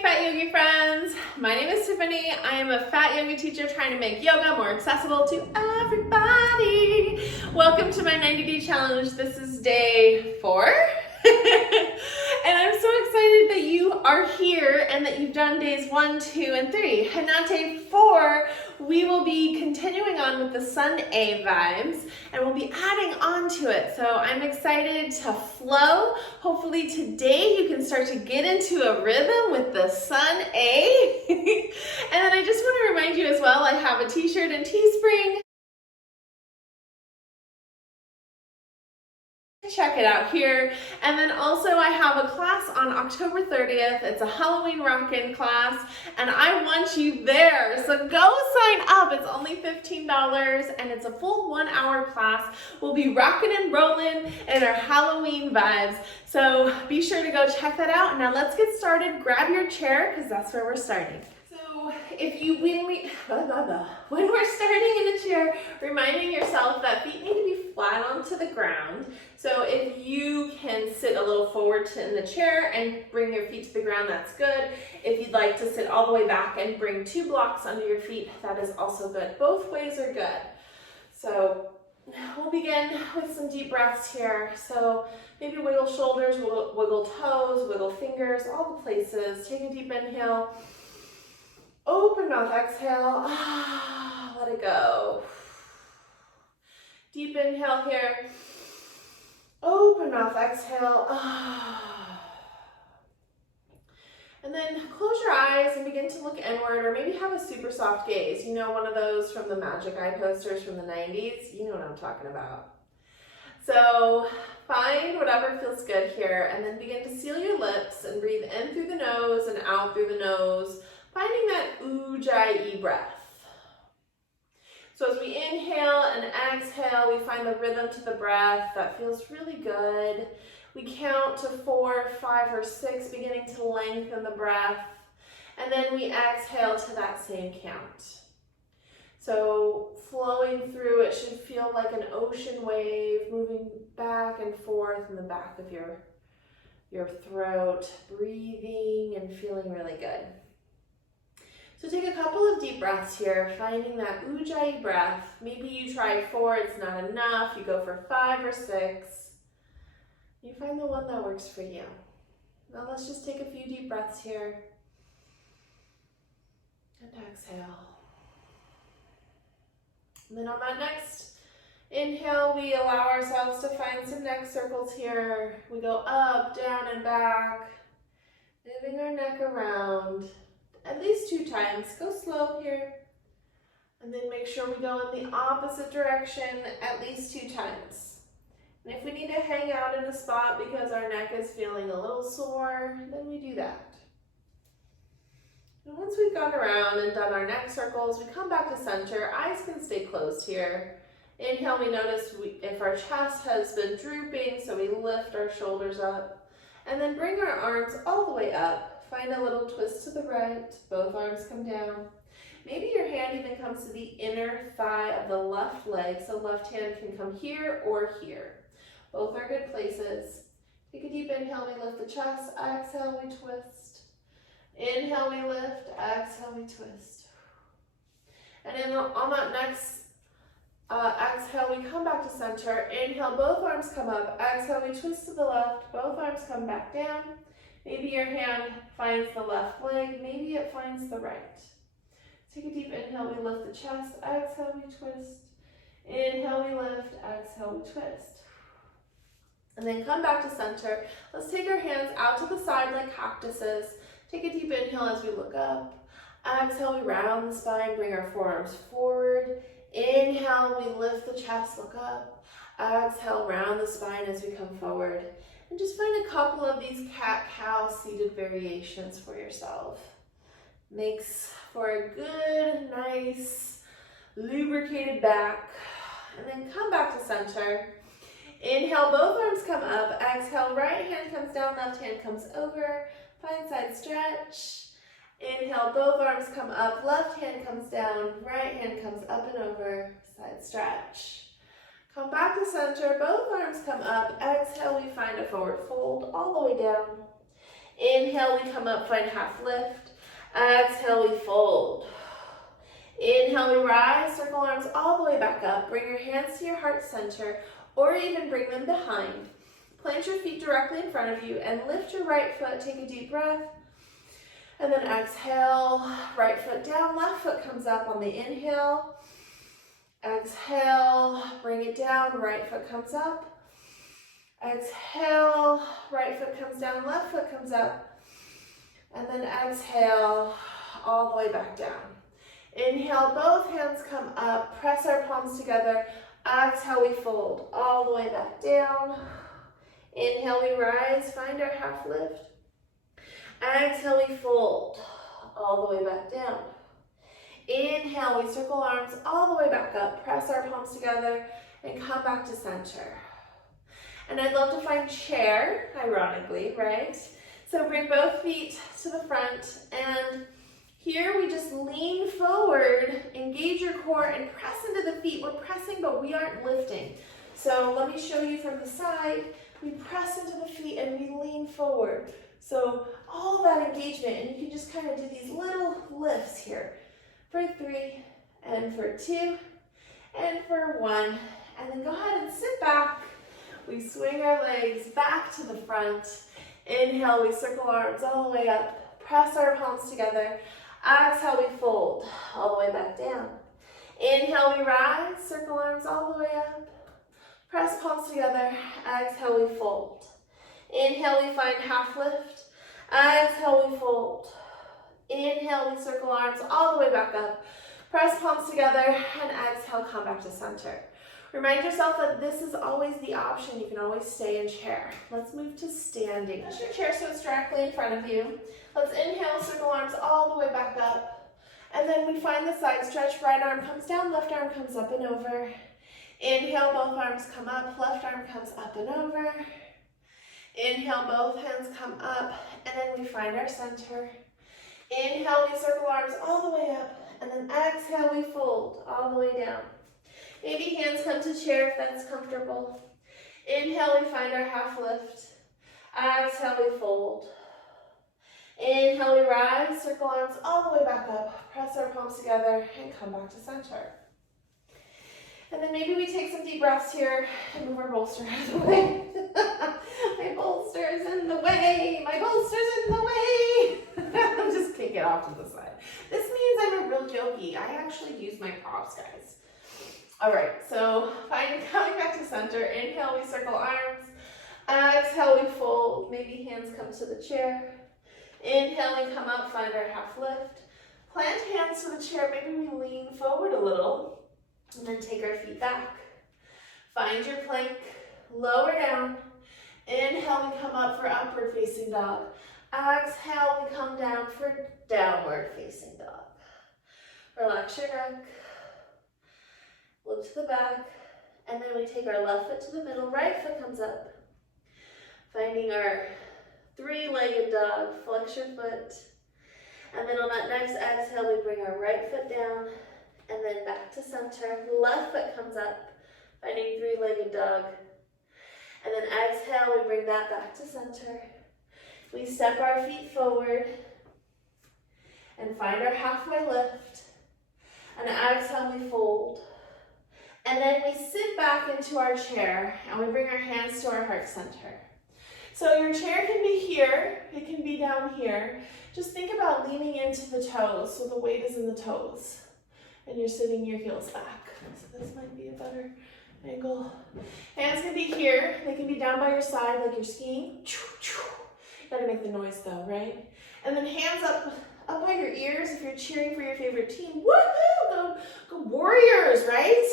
Hey Fat Yogi friends! My name is Tiffany. I am a fat yoga teacher trying to make yoga more accessible to everybody. Welcome to my 90-day challenge. This is day 4. And I'm so excited that you are here and that you've done days 1, 2, and 3. And on day 4, we will be continuing on with the Sun A vibes and we'll be adding on to it. So I'm excited to flow. Hopefully today you can start to get into a rhythm with the Sun A. And then I just want to remind you as well, I have a t-shirt and Teespring. Check it out here. And then also I have a class on October 30th. It's a Halloween rockin' class and I want you there. So go sign up. It's only $15 and it's a full 1-hour class. We'll be rocking and rolling in our Halloween vibes. So be sure to go check that out. Now let's get started. Grab your chair because that's where we're starting. So when we're starting in a chair, reminding yourself that feet need to be flat onto the ground. So if you can sit a little forward in the chair and bring your feet to the ground, that's good. If you'd like to sit all the way back and bring 2 blocks under your feet, that is also good. Both ways are good. So we'll begin with some deep breaths here. So maybe wiggle shoulders, wiggle toes, wiggle fingers, all the places. Take a deep inhale. Open mouth, exhale, let it go. Deep inhale here. Open mouth, exhale. And then close your eyes and begin to look inward or maybe have a super soft gaze. You know, one of those from the Magic Eye posters from the 90s. You know what I'm talking about. So find whatever feels good here and then begin to seal your lips and breathe in through the nose and out through the nose. Finding that ujjayi breath. So as we inhale and exhale, we find the rhythm to the breath that feels really good. We count to 4, 5, or 6, beginning to lengthen the breath. And then we exhale to that same count. So flowing through, it should feel like an ocean wave moving back and forth in the back of your throat, breathing and feeling really good. So take a couple of deep breaths here, finding that ujjayi breath. Maybe you try 4, it's not enough. You go for 5 or 6. You find the one that works for you. Now let's just take a few deep breaths here. And exhale. And then on that next inhale, we allow ourselves to find some neck circles here. We go up, down, and back, moving our neck around. At least 2 times. Go slow here. And then make sure we go in the opposite direction at least 2 times. And if we need to hang out in a spot because our neck is feeling a little sore, then we do that. And once we've gone around and done our neck circles, we come back to center. Eyes can stay closed here. Inhale, we notice if our chest has been drooping, so we lift our shoulders up. And then bring our arms all the way up. Find a little twist to the right, both arms come down. Maybe your hand even comes to the inner thigh of the left leg, so left hand can come here or here. Both are good places. Take a deep inhale, we lift the chest, exhale, we twist. Inhale, we lift, exhale, we twist. And then on that next exhale, we come back to center. Inhale, both arms come up, exhale, we twist to the left, both arms come back down. Maybe your hand finds the left leg, maybe it finds the right. Take a deep inhale, we lift the chest, exhale, we twist. Inhale, we lift, exhale, we twist. And then come back to center. Let's take our hands out to the side like cactuses. Take a deep inhale as we look up. Exhale, we round the spine, bring our forearms forward. Inhale, we lift the chest, look up. Exhale, round the spine as we come forward. And just find a couple of these cat-cow seated variations for yourself. Makes for a good, nice, lubricated back. And then come back to center. Inhale, both arms come up. Exhale, right hand comes down, left hand comes over. Find side stretch. Inhale, both arms come up, left hand comes down, right hand comes up and over, side stretch. Come back to center, both arms come up. Exhale, we find a forward fold all the way down. Inhale, we come up, find half lift. Exhale, we fold. Inhale, we rise, circle arms all the way back up. Bring your hands to your heart center, or even bring them behind. Plant your feet directly in front of you and lift your right foot. Take a deep breath. And then exhale, right foot down, left foot comes up on the inhale. Exhale, bring it down, right foot comes up. Exhale, right foot comes down, left foot comes up. And then exhale, all the way back down. Inhale, both hands come up, press our palms together. Exhale, we fold all the way back down. Inhale, we rise, find our half lift. Exhale, we fold all the way back down. Inhale, we circle arms all the way back up, press our palms together, and come back to center. And I'd love to find chair, ironically, right? So bring both feet to the front, and here we just lean forward, engage your core, and press into the feet. We're pressing, but we aren't lifting. So let me show you from the side. We press into the feet and we lean forward. So all that engagement, and you can just kind of do these little lifts here. For 3, and for 2, and for 1. And then go ahead and sit back. We swing our legs back to the front. Inhale, we circle arms all the way up. Press our palms together. Exhale, we fold all the way back down. Inhale, we rise, circle arms all the way up. Press palms together. Exhale, we fold. Inhale, we find half lift. Exhale, we fold. Inhale, we circle arms all the way back up. Press palms together, and exhale, come back to center. Remind yourself that this is always the option. You can always stay in chair. Let's move to standing. Push your chair so it's directly in front of you. Let's inhale, circle arms all the way back up. And then we find the side stretch. Right arm comes down, left arm comes up and over. Inhale, both arms come up, left arm comes up and over. Inhale, both hands come up, and then we find our center. Inhale, we circle arms all the way up, and then exhale, we fold all the way down. Maybe hands come to chair if that's comfortable. Inhale, we find our half lift. Exhale, we fold. Inhale, we rise, circle arms all the way back up, press our palms together, and come back to center. And then maybe we take some deep breaths here and move our bolster out of the way. My bolster's in the way, my bolster's in the way. Just kick it off to the side. This means I'm a real yogi. I actually use my props, guys. All right, so coming back to center. Inhale, we circle arms. Exhale, we fold. Maybe hands come to the chair. Inhale, we come up, find our half lift. Plant hands to the chair. Maybe we lean forward a little. And then take our feet back. Find your plank, lower down. Inhale, we come up for upward facing dog. Exhale, we come down for downward facing dog. Relax your neck. Look to the back. And then we take our left foot to the middle, right foot comes up. Finding our 3-legged dog, flex your foot. And then on that next exhale, we bring our right foot down. And then back to center, left foot comes up, finding 3-legged dog. And then exhale, we bring that back to center. We step our feet forward and find our halfway lift. And exhale, we fold. And then we sit back into our chair and we bring our hands to our heart center. So your chair can be here, it can be down here. Just think about leaning into the toes so the weight is in the toes. And you're sitting your heels back. So this might be a better angle. Hands can be here. They can be down by your side like you're skiing. You gotta make the noise though, right? And then hands up by your ears if you're cheering for your favorite team. Woohoo! Go Warriors, right?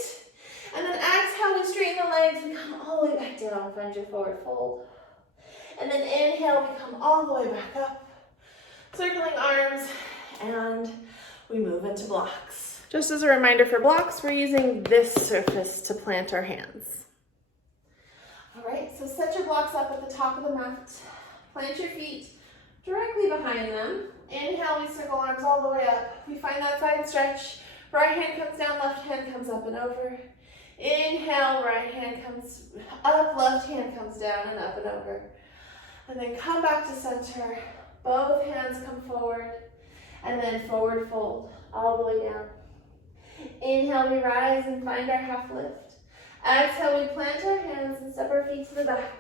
And then exhale, we straighten the legs. We come all the way back down. Find your forward fold. And then inhale, we come all the way back up. Circling arms, and we move into blocks. Just as a reminder for blocks, we're using this surface to plant our hands. All right, so set your blocks up at the top of the mat. Plant your feet directly behind them. Inhale, we circle arms all the way up. We find that side stretch. Right hand comes down, left hand comes up and over. Inhale, right hand comes up, left hand comes down and up and over. And then come back to center. Both hands come forward, and then forward fold all the way down. Inhale, we rise and find our half lift. Exhale, we plant our hands and step our feet to the back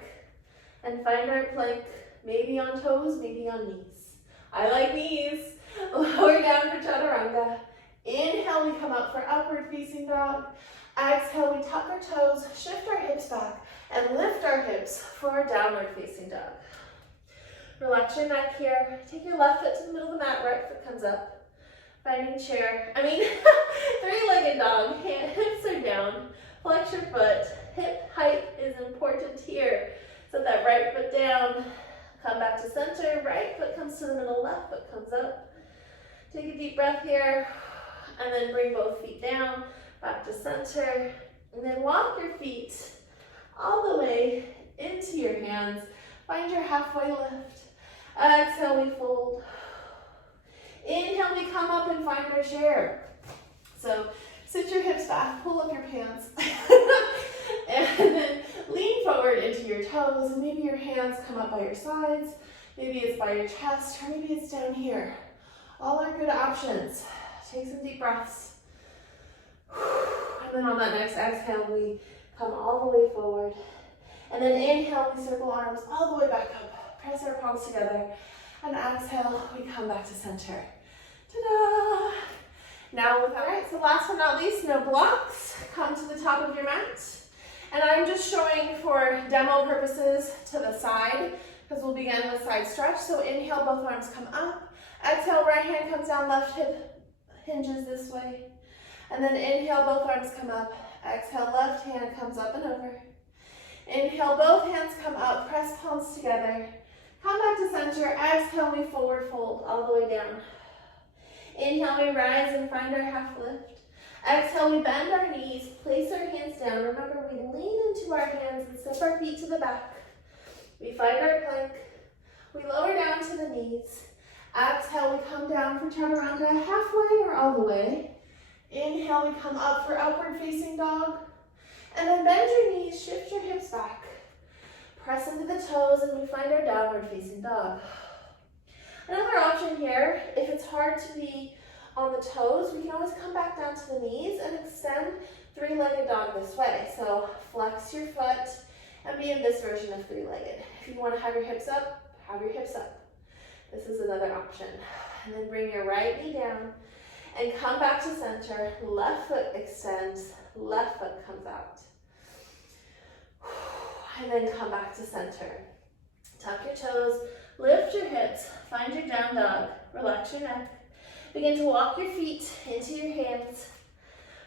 and find our plank, maybe on toes, maybe on knees. I like knees. Lower down for chaturanga. Inhale, we come up for upward facing dog. Exhale, we tuck our toes, shift our hips back, and lift our hips for our downward facing dog. Relax your neck here. Take your left foot to the middle of the mat, right foot comes up. Finding chair. Three-legged dog. Hips are down. Flex your foot. Hip height is important here. Set that right foot down. Come back to center. Right foot comes to the middle, left foot comes up. Take a deep breath here. And then bring both feet down. Back to center. And then walk your feet all the way into your hands. Find your halfway lift. Exhale, we fold. Inhale, we come up and find our chair. So sit your hips back, pull up your pants, and then lean forward into your toes. And maybe your hands come up by your sides. Maybe it's by your chest, or maybe it's down here. All are good options. Take some deep breaths. And then on that next exhale, we come all the way forward. And then inhale, we circle arms all the way back up. Press our palms together. And exhale, we come back to center. Ta-da! Now so last but not least, no blocks. Come to the top of your mat. And I'm just showing for demo purposes to the side, because we'll begin with side stretch. So inhale, both arms come up. Exhale, right hand comes down, left hip hinges this way. And then inhale, both arms come up. Exhale, left hand comes up and over. Inhale, both hands come up, press palms together. Come back to center. Exhale, we forward fold all the way down. Inhale, we rise and find our half lift. Exhale, we bend our knees, place our hands down. Remember, we lean into our hands and step our feet to the back. We find our plank. We lower down to the knees. Exhale, we come down for chaturanga halfway or all the way. Inhale, we come up for upward facing dog. And then bend your knees, shift your hips back. Press into the toes and we find our downward facing dog. Another option here, if it's hard to be on the toes, we can always come back down to the knees and extend three-legged dog this way. So flex your foot and be in this version of three-legged. If you want to have your hips up, have your hips up. This is another option. And then bring your right knee down and come back to center. Left foot extends, left foot comes out. And then come back to center. Tuck your toes, lift your hips, find your down dog, relax your neck. Begin to walk your feet into your hands.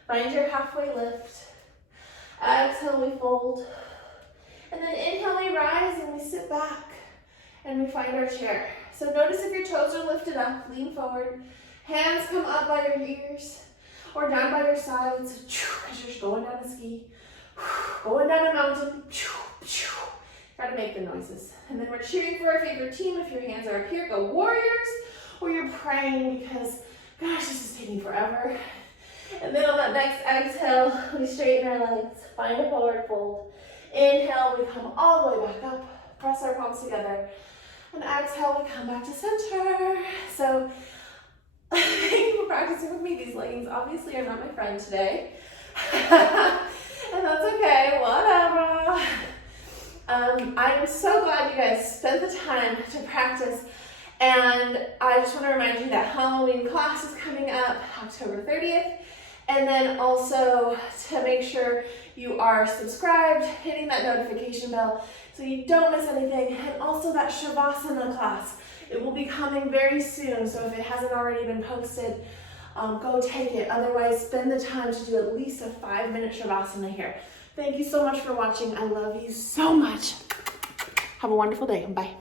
Find your halfway lift. Exhale, we fold. And then inhale, we rise and we sit back and we find our chair. So notice if your toes are lifted up, lean forward. Hands come up by your ears or down by your sides as you're going down a ski, going down a mountain. Gotta make the noises. And then we're cheering for our favorite team. If your hands are up here, go Warriors. Or you're praying because, gosh, this is taking forever. And then on that next exhale, we straighten our legs, find a forward fold. Inhale, we come all the way back up, press our palms together. And exhale, we come back to center. So, thank you for practicing with me. These leggings obviously are not my friend today. And that's okay, whatever. I am so glad you guys spent the time to practice. And I just want to remind you that Halloween class is coming up October 30th. And then also to make sure you are subscribed, hitting that notification bell so you don't miss anything. And also that Shavasana class. It will be coming very soon. So if it hasn't already been posted, go take it. Otherwise, spend the time to do at least a 5-minute Shavasana here. Thank you so much for watching. I love you so much. Have a wonderful day. Bye.